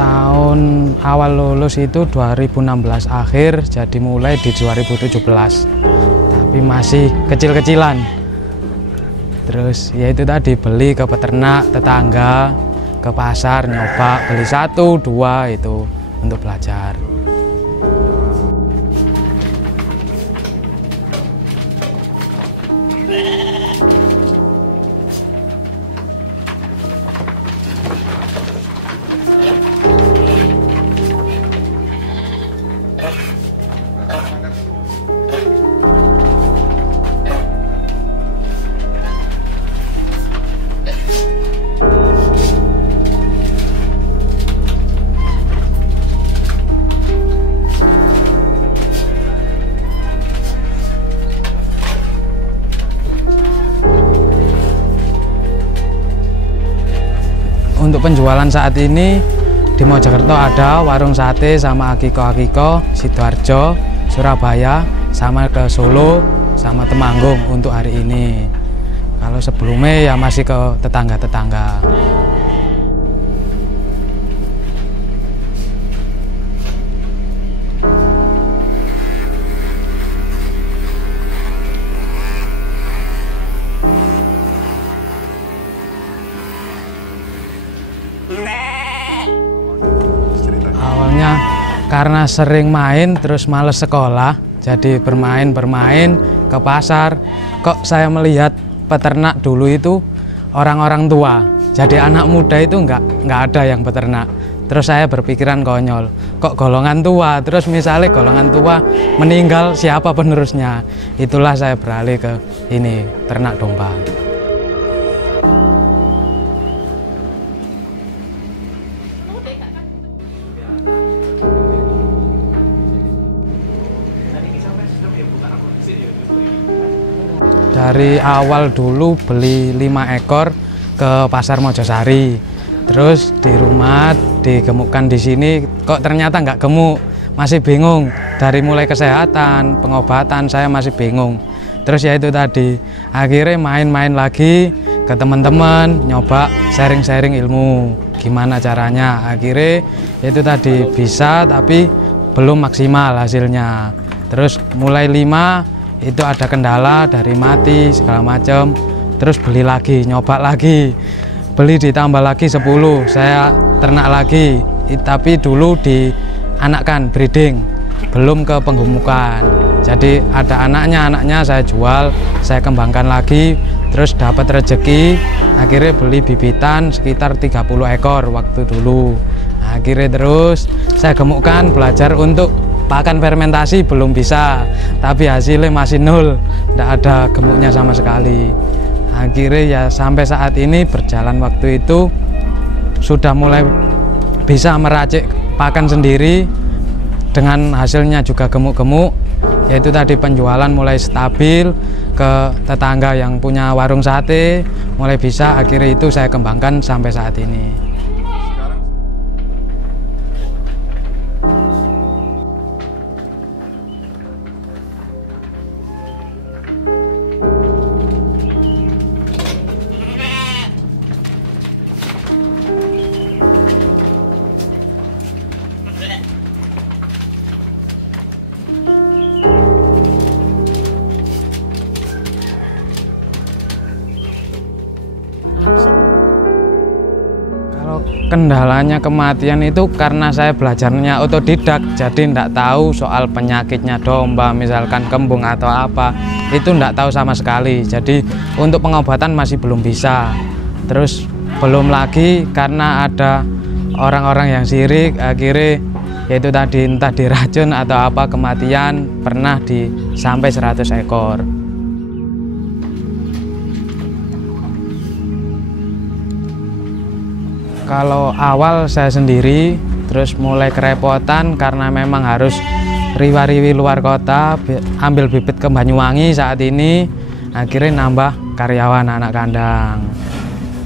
Tahun awal lulus itu 2016 akhir, jadi mulai di 2017. Tapi masih kecil-kecilan. Terus ya itu tadi, beli ke peternak, tetangga, ke pasar, nyoba, beli 1, 2 itu untuk belajar. Untuk penjualan saat ini di Mojokerto ada warung sate sama Akiko, Sidoarjo, Surabaya, sama ke Solo, sama Temanggung untuk hari ini. Kalau sebelumnya ya masih ke tetangga-tetangga. Awalnya karena sering main terus males sekolah, jadi bermain ke pasar. Kok saya melihat peternak dulu itu orang-orang tua, jadi anak muda itu nggak ada yang peternak. Terus saya berpikiran konyol, kok golongan tua, terus misalnya golongan tua meninggal, siapa penerusnya? Itulah saya beralih ke ini, ternak domba. Dari awal dulu beli 5 ekor ke pasar Mojosari, terus di rumah digemukkan di sini, kok ternyata nggak gemuk, masih bingung. Dari mulai kesehatan, pengobatan saya masih bingung. Terus ya itu tadi, akhirnya main-main lagi ke teman-teman, nyoba sharing-sharing ilmu, gimana caranya. Akhirnya itu tadi bisa, tapi belum maksimal hasilnya. Terus mulai 5 itu ada kendala dari mati segala macam, terus beli lagi, nyoba lagi, beli ditambah lagi 10, saya ternak lagi, tapi dulu dianakkan, breeding, belum ke penggemukan. Jadi ada anaknya saya jual, saya kembangkan lagi, terus dapat rezeki, akhirnya beli bibitan sekitar 30 ekor waktu dulu. Akhirnya terus saya gemukkan, belajar untuk pakan fermentasi belum bisa, tapi hasilnya masih 0, tidak ada gemuknya sama sekali. Akhirnya ya sampai saat ini berjalan waktu itu sudah mulai bisa meracik pakan sendiri dengan hasilnya juga gemuk-gemuk, yaitu tadi penjualan mulai stabil, ke tetangga yang punya warung sate mulai bisa, akhirnya itu saya kembangkan sampai saat ini. Kendalanya kematian itu karena saya belajarnya otodidak, jadi tidak tahu soal penyakitnya domba, misalkan kembung atau apa, itu tidak tahu sama sekali. Jadi untuk pengobatan masih belum bisa. Terus belum lagi karena ada orang-orang yang sirik, akhirnya yaitu tadi entah diracun atau apa, kematian pernah sampai 100 ekor. Kalau awal saya sendiri, terus mulai kerepotan karena memang harus riwa-riwi luar kota, ambil bibit ke Banyuwangi saat ini, akhirnya nambah karyawan anak kandang.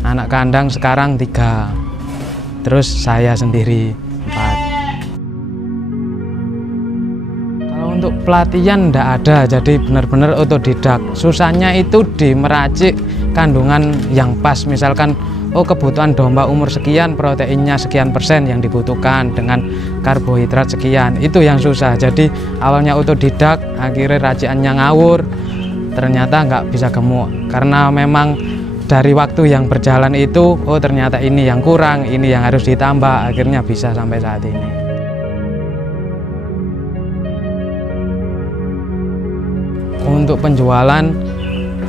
Anak kandang sekarang 3, terus saya sendiri 4. Kalau untuk pelatihan enggak ada, jadi benar-benar otodidak. Susahnya itu di meracik kandungan yang pas, misalkan oh kebutuhan domba umur sekian proteinnya sekian persen yang dibutuhkan dengan karbohidrat sekian, itu yang susah. Jadi awalnya otodidak, akhirnya raciannya ngawur, ternyata nggak bisa gemuk karena memang dari waktu yang berjalan itu oh ternyata ini yang kurang, ini yang harus ditambah, akhirnya bisa sampai saat ini. Untuk penjualan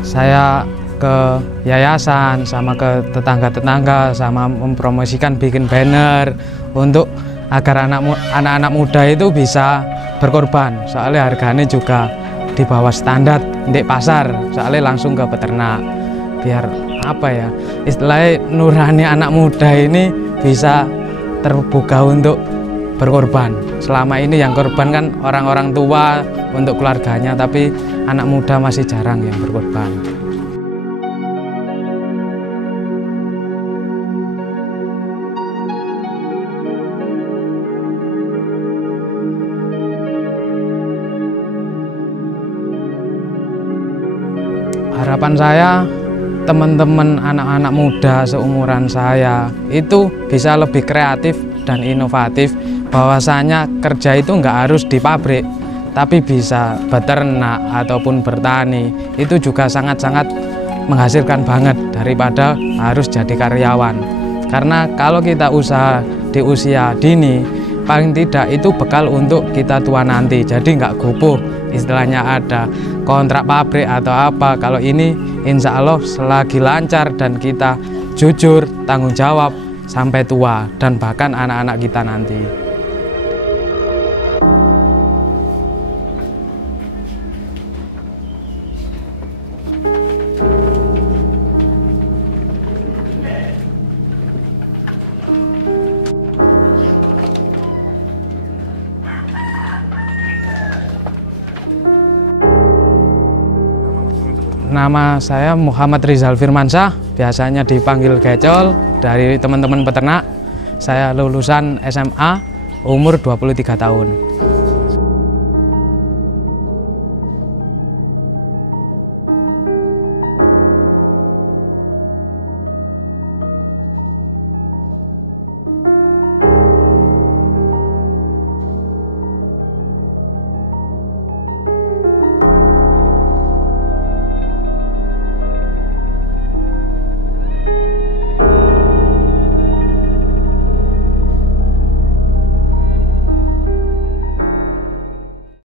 saya ke yayasan sama ke tetangga-tetangga, sama mempromosikan bikin banner untuk agar anak-anak muda itu bisa berkorban, soalnya harganya juga di bawah standar di pasar, soalnya langsung ke peternak, biar apa ya istilahnya nurani anak muda ini bisa terbuka untuk berkorban. Selama ini yang korban kan orang-orang tua untuk keluarganya, tapi anak muda masih jarang yang berkorban. Harapan saya teman-teman anak-anak muda seumuran saya itu bisa lebih kreatif dan inovatif, bahwasanya kerja itu nggak harus di pabrik, tapi bisa beternak ataupun bertani, itu juga sangat-sangat menghasilkan banget daripada harus jadi karyawan. Karena kalau kita usaha di usia dini, paling tidak itu bekal untuk kita tua nanti, jadi nggak gopoh istilahnya ada kontrak pabrik atau apa. Kalau ini insya Allah selagi lancar dan kita jujur, tanggung jawab sampai tua dan bahkan anak-anak kita nanti. Nama saya Muhammad Rizal Firmansyah, biasanya dipanggil Gecol, dari teman-teman peternak. Saya lulusan SMA, umur 23 tahun.